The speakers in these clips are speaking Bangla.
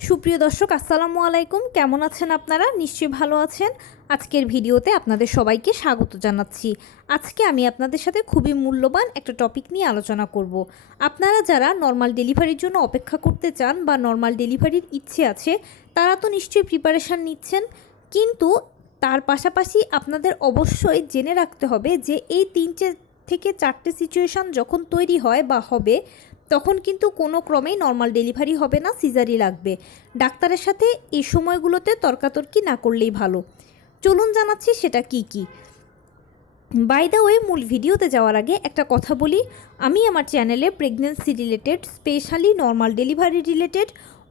সুপ্রিয় দর্শক আসসালামু আলাইকুম, কেমন আছেন আপনারা? নিশ্চয়ই ভালো আছেন। আজকের ভিডিওতে আপনাদের সবাইকে স্বাগত জানাচ্ছি। আজকে আমি আপনাদের সাথে খুবই মূল্যবান একটা টপিক নিয়ে আলোচনা করব। আপনারা যারা নর্মাল ডেলিভারির জন্য অপেক্ষা করতে চান বা নর্মাল ডেলিভারির ইচ্ছে আছে, তারা তো নিশ্চয়ই প্রিপারেশান নিচ্ছেন, কিন্তু তার পাশাপাশি আপনাদের অবশ্যই জেনে রাখতে হবে যে এই 3 থেকে 4টে সিচুয়েশান যখন তৈরি হয় বা হবে, তখন কিন্তু কোনো ক্রমেই নর্মাল ডেলিভারি হবে না, সিজারই লাগবে। ডাক্তারের সাথে এই সময়গুলোতে তর্কাতর্কি না করলেই ভালো। চলুন জানাচ্ছি সেটা কি কি। বাই দ্য ওয়ে, মূল ভিডিওতে যাওয়ার আগে একটা কথা বলি, আমি আমার চ্যানেলে pregnancy related, specially normal delivery related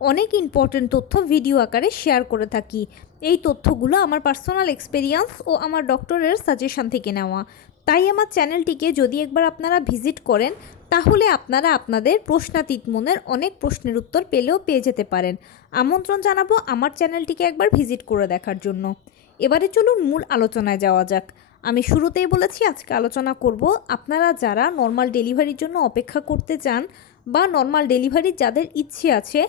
অনেক ইম্পর্ট্যান্ট তথ্য ভিডিও আকারে শেয়ার করে থাকি। এই তথ্যগুলো আমার পার্সোনাল এক্সপেরিয়েন্স ও আমার ডক্টরের সাজেশন থেকে নেওয়া। তাই আমার চ্যানেলটিকে যদি একবার আপনারা ভিজিট করেন, তাহলে আপনারা আপনাদের প্রশ্নাতীত মনের অনেক প্রশ্নের উত্তর পেয়ে যেতে পারেন। আমন্ত্রণ জানাবো আমার চ্যানেলটিকে একবার ভিজিট করে দেখার জন্য। এবারে চলুন মূল আলোচনায় যাওয়া যাক। আমি শুরুতেই বলেছি আজকে আলোচনা করব আপনারা যারা নর্মাল ডেলিভারির জন্য অপেক্ষা করতে চান বা নর্মাল ডেলিভারির যাদের ইচ্ছে আছে,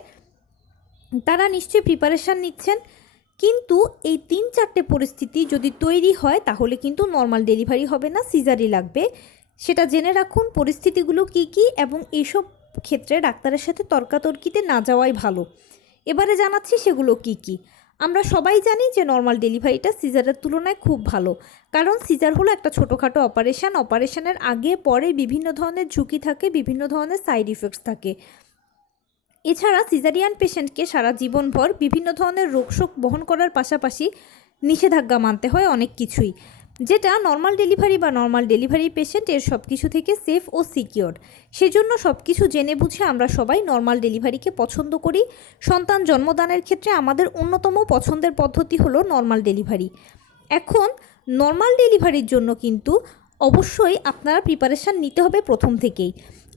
তারা নিশ্চয়ই প্রিপারেশান নিচ্ছেন, কিন্তু এই 3-4টে পরিস্থিতি যদি তৈরি হয় তাহলে কিন্তু নর্মাল ডেলিভারি হবে না, সিজারই লাগবে। সেটা জেনে রাখুন পরিস্থিতিগুলো কি কি, এবং এইসব ক্ষেত্রে ডাক্তারের সাথে তর্কাতর্কিতে না যাওয়াই ভালো। এবারে জানাচ্ছি সেগুলো কি কি। আমরা সবাই জানি যে নর্মাল ডেলিভারিটা সিজারের তুলনায় খুব ভালো, কারণ সিজার হলো একটা ছোটোখাটো অপারেশনের আগে পরে বিভিন্ন ধরনের ঝুঁকি থাকে, বিভিন্ন ধরনের সাইড ইফেক্টস থাকে। এছাড়া সিজারিয়ান পেশেন্টকে সারা জীবনভর বিভিন্ন ধরনের রোগশোক বহন করার পাশাপাশি নিষেধাজ্ঞা মানতে হয় অনেক কিছুই, যেটা নর্মাল ডেলিভারি বা নর্মাল ডেলিভারি পেশেন্ট এর সব কিছু থেকে সেফ ও সিকিওর। সেজন্য সব কিছু জেনে বুঝে আমরা সবাই নর্মাল ডেলিভারিকে পছন্দ করি। সন্তান জন্মদানের ক্ষেত্রে আমাদের অন্যতম পছন্দের পদ্ধতি হলো নর্মাল ডেলিভারি। এখন নর্মাল ডেলিভারির জন্য কিন্তু অবশ্যই আপনারা প্রিপারেশান নিতে হবে প্রথম থেকেই।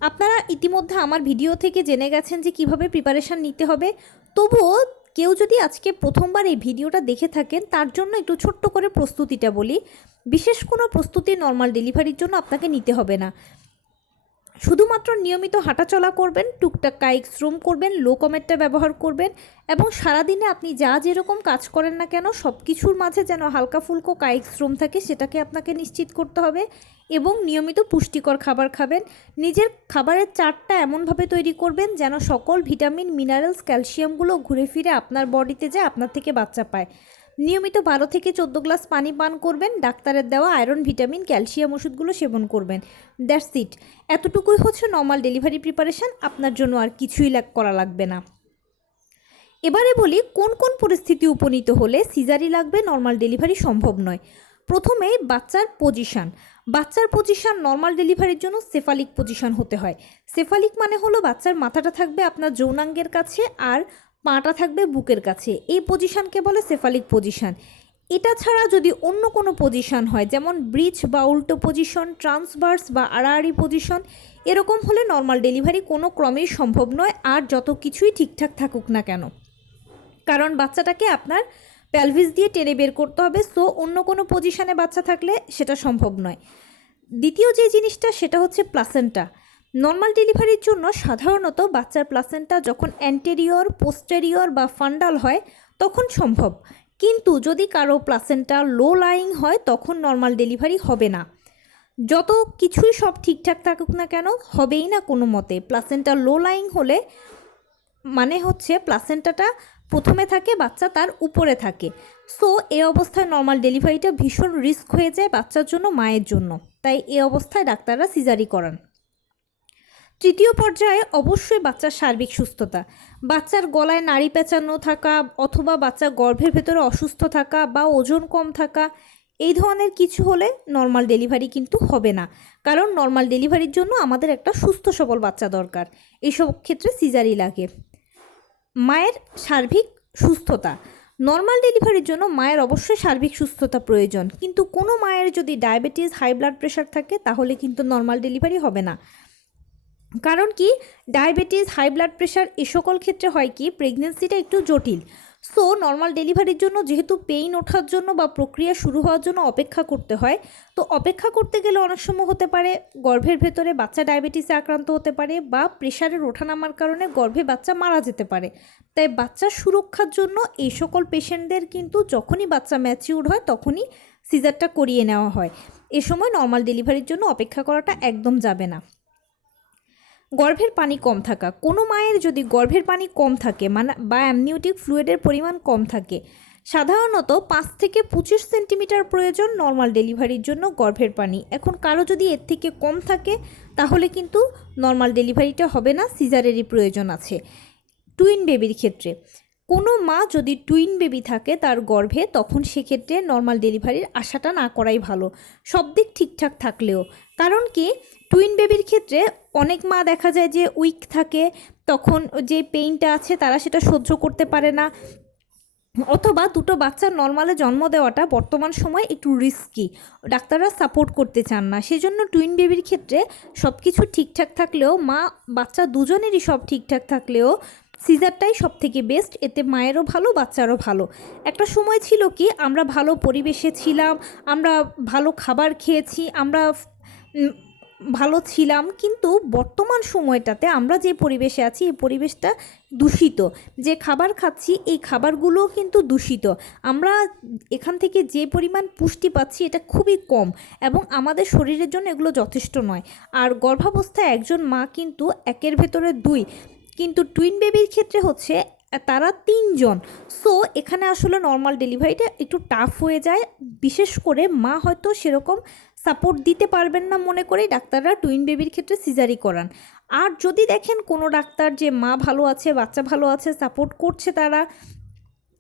আপনারা ইতিমধ্যে আমার ভিডিও থেকে জেনে গেছেন যে কিভাবে প্রিপারেশান নিতে হবে। তবুও কেউ যদি আজকে প্রথমবার এই ভিডিওটা দেখে থাকেন, তার জন্য একটু ছোট্ট করে প্রস্তুতিটা বলি। বিশেষ কোনো প্রস্তুতি নর্মাল ডেলিভারির জন্য আপনাকে নিতে হবে না। শুধুমাত্র নিয়মিত হাঁটাচলা করবেন, টুকটাক কায়িক শ্রম করবেন, লো কমেটটা ব্যবহার করবেন, এবং সারাদিনে আপনি যা যেরকম কাজ করেন না কেন সব কিছুর মাঝে যেন হালকা ফুলকো কায়িক শ্রম থাকে, সেটাকে আপনাকে নিশ্চিত করতে হবে। এবং নিয়মিত পুষ্টিকর খাবার খাবেন। নিজের খাবারের চার্টটা এমনভাবে তৈরি করবেন যেন সকল ভিটামিন, মিনারেলস, ক্যালসিয়ামগুলো ঘুরে ফিরে আপনার বডিতে যায়, আপনার থেকে বাচ্চা পায়। নিয়মিত 12 থেকে 14 গ্লাস পানি পান করবেন। ডাক্তারের দেওয়া আয়রন, ভিটামিন, ক্যালসিয়াম ওষুধগুলো সেবন করবেন। That's it. এতটুকুই হচ্ছে নর্মাল ডেলিভারি প্রিপারেশান, আপনার জন্য আর কিছুই করা লাগবে না। এবারে বলি কোন কোন পরিস্থিতি উপনীত হলে সিজারি লাগবে, নর্মাল ডেলিভারি সম্ভব নয়। প্রথমে বাচ্চার পজিশান নর্মাল ডেলিভারির জন্য সেফালিক পজিশান হতে হয়। সেফালিক মানে হলো বাচ্চার মাথাটা থাকবে আপনার যৌনাঙ্গের কাছে আর পাটা থাকবে বুকের কাছে। এই পজিশানকে বলে সেফালিক পজিশান। এটা ছাড়া যদি অন্য কোনো পজিশান হয়, যেমন ব্রিজ বা উল্টো পজিশন, ট্রান্সভার্স বা আড়াআড়ি পজিশন, এরকম হলে নর্মাল ডেলিভারি কোনো ক্রমেই সম্ভব নয়, আর যত কিছুই ঠিকঠাক থাকুক না কেন, কারণ বাচ্চাটাকে আপনার প্যালভিস দিয়ে টেনে বের করতে হবে। সো অন্য কোনো পজিশানে বাচ্চা থাকলে সেটা সম্ভব নয়। দ্বিতীয় যে জিনিসটা সেটা হচ্ছে প্লাসেন্টা। নর্মাল ডেলিভারির জন্য সাধারণত বাচ্চার প্লাসেন্টা যখন অ্যান্টেরিয়র, পোস্টেরিয়র বা ফান্ডাল হয় তখন সম্ভব, কিন্তু যদি কারো প্লাসেন্টা লো লাইং হয় তখন নর্মাল ডেলিভারি হবে না। যত কিছুই সব ঠিকঠাক থাকুক না কেন, হবেই না কোনো মতে। প্লাসেন্টা লো লাইং হলে মানে হচ্ছে প্লাসেন্টাটা প্রথমে থাকে, বাচ্চা তার উপরে থাকে। সো এই অবস্থায় নর্মাল ডেলিভারিটা ভীষণ রিস্ক হয়ে যায় বাচ্চার জন্য, মায়ের জন্য। তাই এই অবস্থায় ডাক্তাররা সিজারি করান। তৃতীয় পর্যায়ে অবশ্যই বাচ্চার সার্বিক সুস্থতা। বাচ্চার গলায় নাড়ি পেঁচানো থাকা, অথবা বাচ্চা গর্ভের ভেতরে অসুস্থ থাকা বা ওজন কম থাকা, এই ধরনের কিছু হলে নর্মাল ডেলিভারি কিন্তু হবে না, কারণ নর্মাল ডেলিভারির জন্য আমাদের একটা সুস্থ সবল বাচ্চা দরকার। এইসব ক্ষেত্রে সিজারি লাগে। মায়ের সার্বিক সুস্থতা। নর্মাল ডেলিভারির জন্য মায়ের অবশ্যই সার্বিক সুস্থতা প্রয়োজন, কিন্তু কোনো মায়ের যদি ডায়াবেটিস, হাই ব্লাড প্রেশার থাকে তাহলে কিন্তু নর্মাল ডেলিভারি হবে না। কারণ কি, ডায়াবেটিস, হাই ব্লাড প্রেশার এ সকল ক্ষেত্রে হয় কি, প্রেগনেন্সিটা একটু জটিল। সো নর্মাল ডেলিভারির জন্য যেহেতু পেইন ওঠার জন্য বা প্রক্রিয়া শুরু হওয়ার জন্য অপেক্ষা করতে হয়, তো অপেক্ষা করতে গেলে অনেক সময় হতে পারে গর্ভের ভেতরে বাচ্চা ডায়াবেটিসে আক্রান্ত হতে পারে বা প্রেশারের ওঠানামার কারণে গর্ভে বাচ্চা মারা যেতে পারে। তাই বাচ্চার সুরক্ষার জন্য এই সকল পেশেন্টদের কিন্তু যখনই বাচ্চা ম্যাচিউর হয় তখনই সিজারটা করিয়ে নেওয়া হয়। এ সময় নর্মাল ডেলিভারির জন্য অপেক্ষা করাটা একদম যাবে না। গর্ভের পানি কম থাকা, কোনো মায়ের যদি গর্ভের পানি কম থাকে বা অ্যামনিওটিক ফ্লুইডের পরিমাণ কম থাকে, সাধারণত 5 থেকে 25 সেন্টিমিটার প্রয়োজন নর্মাল ডেলিভারির জন্য গর্ভের পানি। এখন কারো যদি এর থেকে কম থাকে তাহলে কিন্তু নর্মাল ডেলিভারিটা হবে না, সিজারেরই প্রয়োজন আছে। টুইন বেবির ক্ষেত্রে কোনো মা যদি টুইন বেবি থাকে তার গর্ভে, তখন সেক্ষেত্রে নর্মাল ডেলিভারির আশাটা না করাই ভালো, সব দিক ঠিকঠাক থাকলেও। কারণ কি, টুইন বেবির ক্ষেত্রে অনেক মা দেখা যায় যে উইক থাকে, তখন যে পেইনটা আছে তারা সেটা সহ্য করতে পারে না, অথবা দুটো বাচ্চার নর্মালে জন্ম দেওয়াটা বর্তমান সময় একটু রিস্কি, ডাক্তাররা সাপোর্ট করতে চান না। সেজন্য টুইন বেবির ক্ষেত্রে সব কিছু ঠিকঠাক থাকলেও, মা বাচ্চা দুজনেরই সব ঠিকঠাক থাকলেও সিজারটাই সব থেকে বেস্ট। এতে মায়েরও ভালো, বাচ্চারও ভালো। একটা সময় ছিল কি, আমরা ভালো পরিবেশে ছিলাম, আমরা ভালো খাবার খেয়েছি, আমরা ভালো ছিলাম, কিন্তু বর্তমান সময়টাতে আমরা যে পরিবেশে আছি এই পরিবেশটা দূষিত। যে খাবার খাচ্ছি এই খাবারগুলোও কিন্তু দূষিত। আমরা এখান থেকে যে পরিমাণ পুষ্টি পাচ্ছি এটা খুবই কম এবং আমাদের শরীরের জন্য এগুলো যথেষ্ট নয়। আর গর্ভাবস্থায় একজন মা কিন্তু একের ভেতরে দুই, কিন্তু টুইন বেবির ক্ষেত্রে হচ্ছে তারা 3 জন। সো এখানে আসলে নর্মাল ডেলিভারিটা একটু টাফ হয়ে যায়, বিশেষ করে মা হয়তো সেরকম সাপোর্ট দিতে পারবেন না মনে করেই ডাক্তাররা টুইন বেবির ক্ষেত্রে সিজারি করান। আর যদি দেখেন কোনো ডাক্তার যে মা ভালো আছে, বাচ্চা ভালো আছে, সাপোর্ট করছে তারা,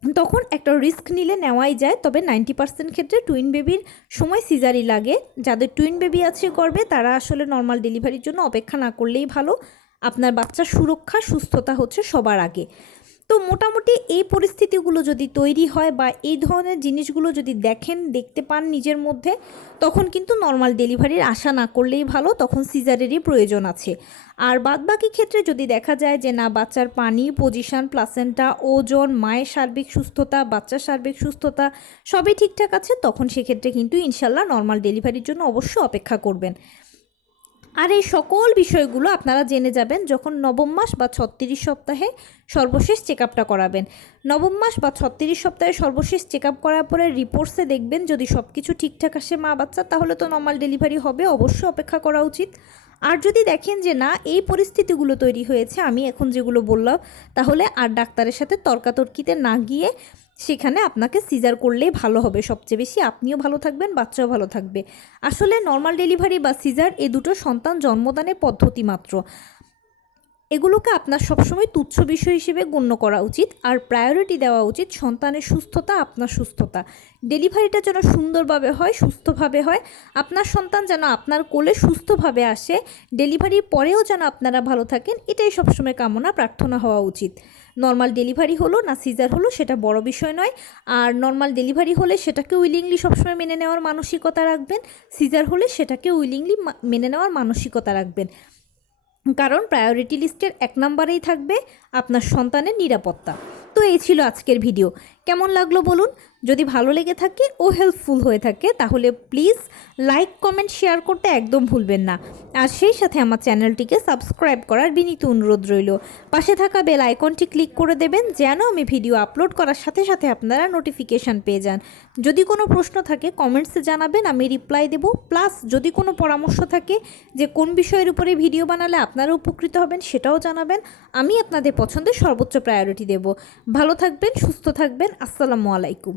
তখন একটা রিস্ক নিলে নেওয়াই যায়। তবে 90% ক্ষেত্রে টুইন বেবির সময় সিজারি লাগে। যাদের টুইন বেবি আছে গর্ভে তারা আসলে নর্মাল ডেলিভারির জন্য অপেক্ষা না করলেই ভালো। আপনার বাচ্চার সুরক্ষা, সুস্থতা হচ্ছে সবার আগে। তো মোটামুটি এই পরিস্থিতিগুলো যদি তৈরি হয় বা এই ধরনের জিনিসগুলো যদি দেখতে পান নিজের মধ্যে, তখন কিন্তু নর্মাল ডেলিভারির আশা না করলেই ভালো, তখন সিজারেরই প্রয়োজন আছে। আর বাদবাকি ক্ষেত্রে যদি দেখা যায় যে না, বাচ্চার পানি, পজিশন, প্লাসেন্টা, ওজন, মায়ের সার্বিক সুস্থতা, বাচ্চার সার্বিক সুস্থতা সবই ঠিকঠাক আছে, তখন সেক্ষেত্রে কিন্তু ইনশাল্লাহ নর্মাল ডেলিভারির জন্য অবশ্যই অপেক্ষা করবেন। আর এই সকল বিষয়গুলো আপনারা জেনে যাবেন যখন নবম মাস বা 36 সপ্তাহে সর্বশেষ চেক আপটা করাবেন। নবম মাস বা 36 সপ্তাহে সর্বশেষ চেক আপ করার পরে রিপোর্টসে দেখবেন যদি সব কিছু ঠিকঠাক আসে মা বাচ্চা, তাহলে তো নর্মাল ডেলিভারি হবে, অবশ্যই অপেক্ষা করা উচিত। আর যদি দেখেন যে না, এই পরিস্থিতিগুলো তৈরি হয়েছে আমি এখন যেগুলো বললাম, তাহলে আর ডাক্তারের সাথে তর্কাতর্কিতে না গিয়ে সেখানে আপনাকে সিজার করলেই ভালো হবে। সবচেয়ে বেশি আপনিও ভালো থাকবেন, বাচ্চাও ভালো থাকবে। আসলে নর্মাল ডেলিভারি বা সিজার এ দুটো সন্তান জন্মদানের পদ্ধতি মাত্র, এগুলোকে আপনার সবসময় তুচ্ছ বিষয় হিসেবে গণ্য করা উচিত। আর প্রায়োরিটি দেওয়া উচিত সন্তানের সুস্থতা, আপনার সুস্থতা। ডেলিভারিটা যেন সুন্দরভাবে হয়, সুস্থভাবে হয়, আপনার সন্তান যেন আপনার কোলে সুস্থভাবে আসে, ডেলিভারির পরেও যেন আপনারা ভালো থাকেন, এটাই সবসময় কামনা, প্রার্থনা হওয়া উচিত। নর্মাল ডেলিভারি হলো না সিজার হলো সেটা বড় বিষয় নয়। আর নর্মাল ডেলিভারি হলে সেটাকে উইলিংলি সবসময় মেনে নেওয়ার মানসিকতা রাখবেন, সিজার হলে সেটাকে উইলিংলি মেনে নেওয়ার মানসিকতা রাখবেন। কারণ প্রায়োরিটি লিস্টের 1 নম্বরেই থাকবে আপনার সন্তানের নিরাপত্তা। তো এই ছিল আজকের ভিডিও। কেমন লাগলো বলুন? যদি ভালো লেগে থাকে ও হেল্পফুল হয়ে থাকে তাহলে প্লিজ লাইক, কমেন্ট, শেয়ার করতে একদম ভুলবেন না। আর সেই সাথে আমার চ্যানেলটিকে সাবস্ক্রাইব করার বিনীত অনুরোধ রইল। পাশে থাকা বেল আইকনটি ক্লিক করে দেবেন যেন আমি ভিডিও আপলোড করার সাথে সাথে আপনারা নোটিফিকেশান পেয়ে যান। যদি কোনো প্রশ্ন থাকে কমেন্টসে জানাবেন, আমি রিপ্লাই দেব। প্লাস যদি কোনো পরামর্শ থাকে যে কোন বিষয়ের উপরে ভিডিও বানালে আপনারা উপকৃত হবেন সেটাও জানাবেন, আমি আপনাদের পছন্দের সর্বোচ্চ প্রায়োরিটি দেব। ভালো থাকবেন, সুস্থ থাকবেন। আসসালামু আলাইকুম।